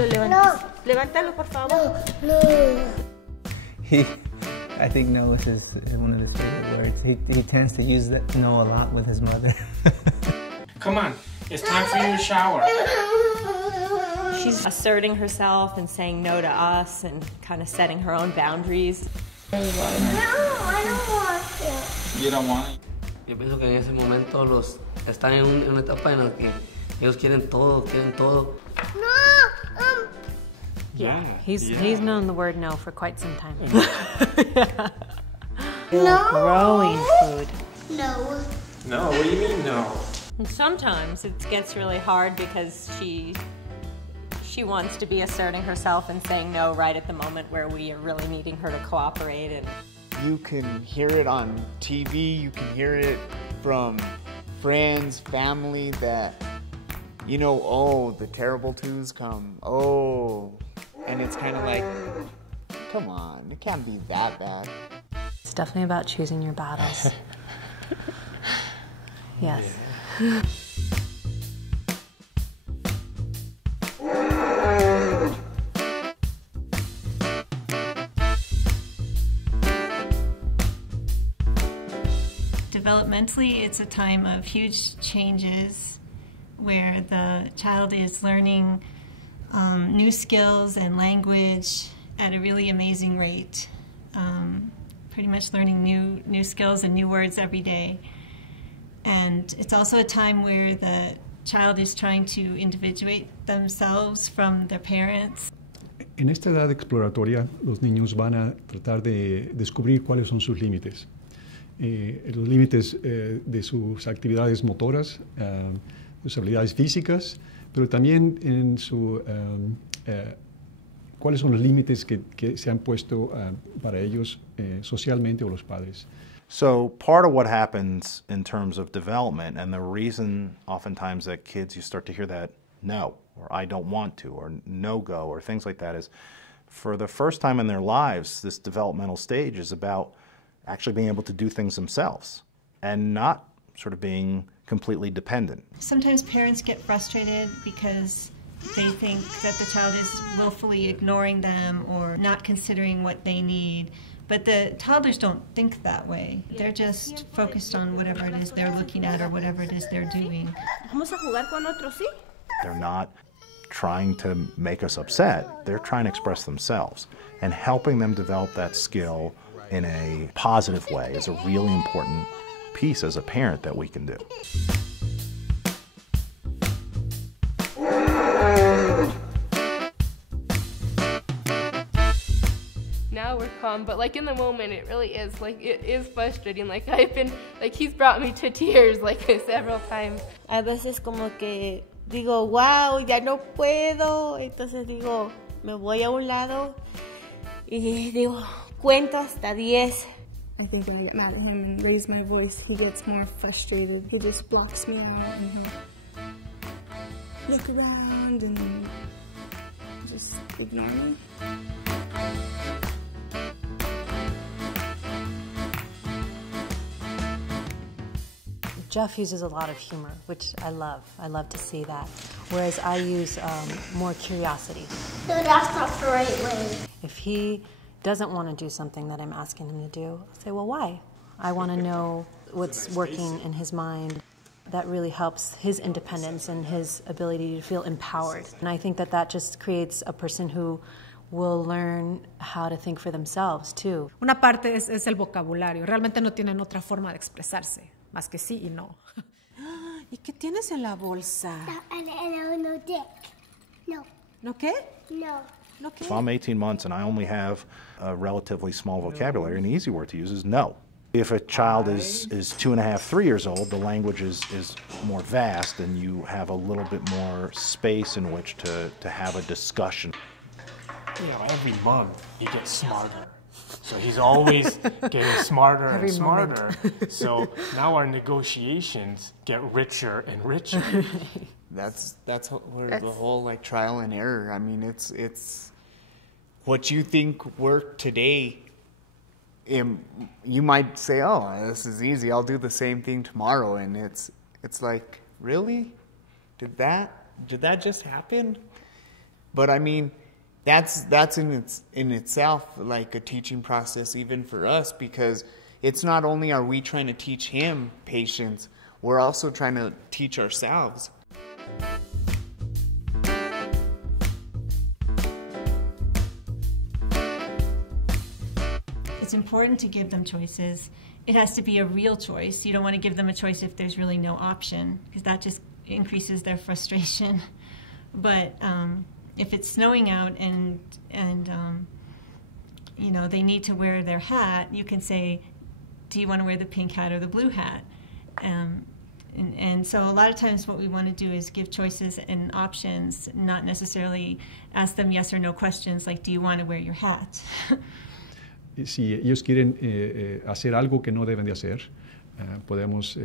lo levantes. No. Levántalo, por favor. No. I think no is one of his favorite words. He tends to use that no a lot with his mother. Come on, it's time for you to shower. She's asserting herself and saying no to us and kind of setting her own boundaries. No, I don't want it. You don't want it? Yo pienso que en ese momento están en una etapa en la que ellos quieren todo. No. Yeah, he's known the word no for quite some time. No. Growing food. No. No, what do you mean no? And sometimes it gets really hard because she wants to be asserting herself and saying no right at the moment where we are really needing her to cooperate. And you can hear it on TV, you can hear it from friends, family that, you know, oh, the terrible twos come, oh. And it's kind of like, come on, it can't be that bad. It's definitely about choosing your battles. Yes. Yeah. Developmentally, it's a time of huge changes where the child is learning new skills and language at a really amazing rate. Pretty much learning new skills and new words every day. And it's also a time where the child is trying to individuate themselves from their parents. En esta edad exploratoria, los niños van a tratar de descubrir cuáles son sus límites. Los límites de sus actividades motoras, sus habilidades físicas, pero también en cuáles son los límites que se han puesto para ellos socialmente o los padres. So part of what happens in terms of development, and the reason oftentimes that kids, you start to hear that no, or I don't want to, or no-go, or things like that, is for the first time in their lives, this developmental stage is about actually being able to do things themselves and not sort of being completely dependent. Sometimes parents get frustrated because they think that the child is willfully ignoring them or not considering what they need. But the toddlers don't think that way. They're just focused on whatever it is they're looking at or whatever it is they're doing. Vamos a jugar con otro, ¿sí? They're not trying to make us upset. They're trying to express themselves. And helping them develop that skill in a positive way is a really important piece as a parent that we can do. Now we're calm, but like in the moment it really is, like it is frustrating. Like he's brought me to tears like several times. A veces como que digo, wow, ya no puedo, entonces digo, me voy a un lado y digo, cuento hasta 10. I think when I get mad at him and raise my voice, he gets more frustrated. He just blocks me out and he'll look around and just ignore me. Jeff uses a lot of humor, which I love. I love to see that. Whereas I use more curiosity. No, that's not the right way. If he doesn't want to do something that I'm asking him to do, I'll say, well, why? I want to know what's working in his mind. That really helps his independence and his ability to feel empowered. And I think that that just creates a person who will learn how to think for themselves, too. Una parte es el vocabulario. Realmente no tienen otra forma de expresarse, más que sí y no. ¿Y qué tienes en la bolsa? No dick. No. ¿No qué? No. ¿No qué? So I'm 18 months and I only have a relatively small vocabulary, and the easy word to use is no. If a child is 2.5, 3 years old, the language is more vast and you have a little bit more space in which to have a discussion. You know, every month he gets smarter. So he's always getting smarter and smarter. So now our negotiations get richer and richer. That's where the whole like trial and error. I mean, it's what you think worked today. You might say, "Oh, this is easy. I'll do the same thing tomorrow." And it's like, really? Did that just happen? But I mean, that's in itself like a teaching process even for us, because it's not only are we trying to teach him patience, we're also trying to teach ourselves. It's important to give them choices. It has to be a real choice. You don't want to give them a choice if there's really no option, because that just increases their frustration. But if it's snowing out and you know, they need to wear their hat, you can say, do you want to wear the pink hat or the blue hat? And so a lot of times what we want to do is give choices and options, not necessarily ask them yes or no questions like, do you want to wear your hat? Si ellos quieren hacer algo que no deben de hacer, podemos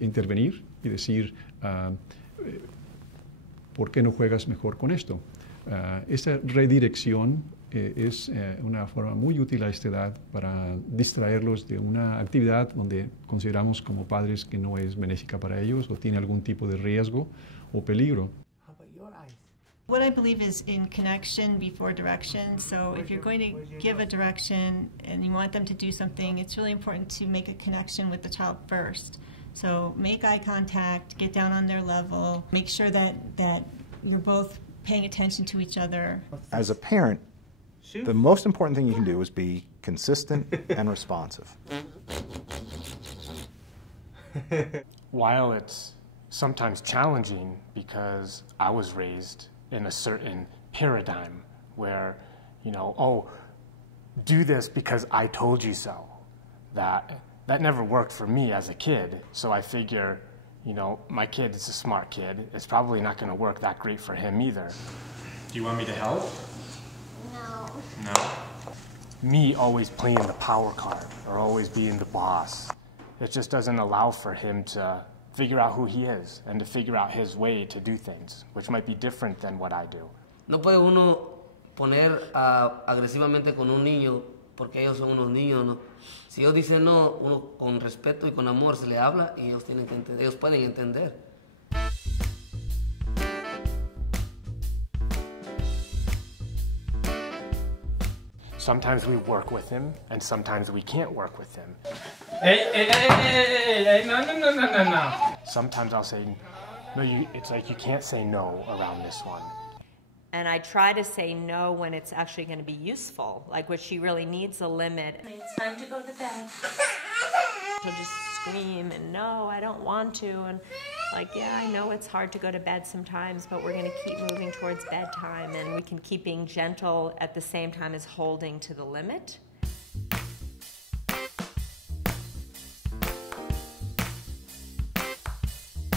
intervenir y decir, ¿por qué no juegas mejor con esto? Esa redirección es una forma muy útil a esta edad para distraerlos de una actividad donde consideramos como padres que no es benéfica para ellos o tiene algún tipo de riesgo o peligro. What I believe is in connection before direction. So if you're going to give a direction and you want them to do something, it's really important to make a connection with the child first. So make eye contact, get down on their level, make sure that you're both paying attention to each other. As a parent, the most important thing you can do is be consistent and responsive. While it's sometimes challenging because I was raised in a certain paradigm where, you know, oh, do this because I told you so. That never worked for me as a kid, so I figure, you know, my kid is a smart kid. It's probably not going to work that great for him either. Do you want me to help? No. No? Me always playing the power card or always being the boss, it just doesn't allow for him to figure out who he is and to figure out his way to do things, which might be different than what I do. No puede uno poner agresivamente con un niño porque ellos son unos niños, ¿no? Si ellos dicen no, uno con respeto y con amor se le habla y ellos tienen que entender, ellos pueden entender. Sometimes we work with him, and sometimes we can't work with him. Hey, no. Sometimes I'll say, no, it's like you can't say no around this one. And I try to say no when it's actually going to be useful, like when she really needs a limit. It's time to go to bed. She'll just scream and no, I don't want to. And like, yeah, I know it's hard to go to bed sometimes, but we're going to keep moving towards bedtime, and we can keep being gentle at the same time as holding to the limit.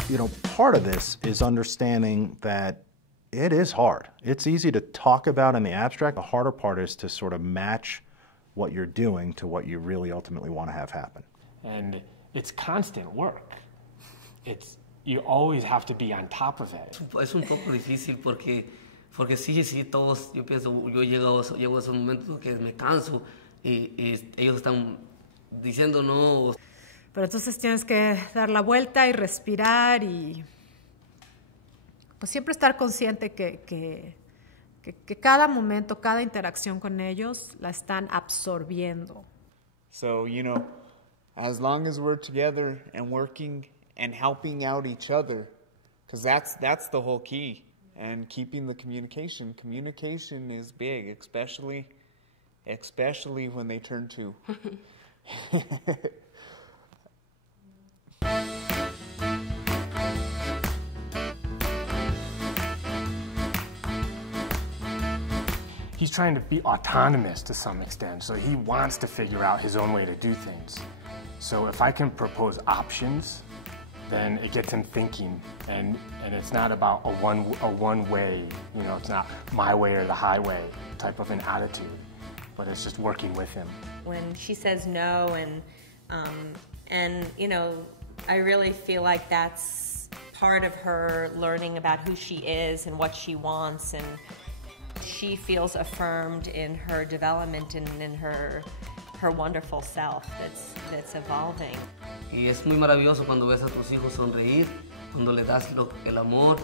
You know, part of this is understanding that it is hard. It's easy to talk about in the abstract. The harder part is to sort of match what you're doing to what you really ultimately want to have happen. And it's constant work. You always have to be on top of it. Es un poco difícil porque sí, todos, yo pienso, yo llego a esos momentos que me canso y ellos están diciendo no. Pero entonces tienes que dar la vuelta y respirar y pues siempre estar consciente que cada momento, cada interacción con ellos la están absorbiendo. So, you know, as long as we're together and working and helping out each other, because that's the whole key, and keeping the communication. Communication is big, especially when they turn 2. He's trying to be autonomous to some extent, so he wants to figure out his own way to do things. So if I can propose options, then it gets him thinking, and it's not about a one way, you know, it's not my way or the highway type of an attitude, but it's just working with him. When she says no, and you know, I really feel like that's part of her learning about who she is and what she wants, and she feels affirmed in her development and in her wonderful self that's evolving. Y es muy maravilloso cuando ves a tus hijos sonreír, cuando le das el amor.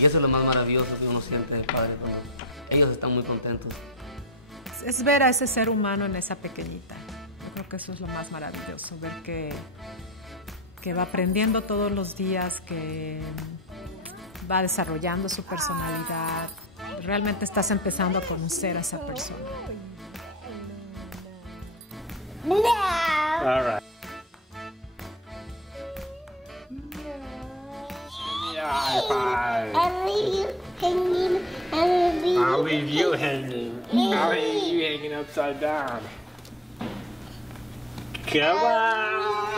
Y eso es lo más maravilloso que uno siente de padre cuando ellos están muy contentos. Es ver a ese ser humano en esa pequeñita. Yo creo que eso es lo más maravilloso, ver que va aprendiendo todos los días, que va desarrollando su personalidad. Realmente estás empezando a conocer a esa persona. All right. High five. I'll leave you hanging. I'll leave you hanging. I'll leave you hanging upside down. Come on.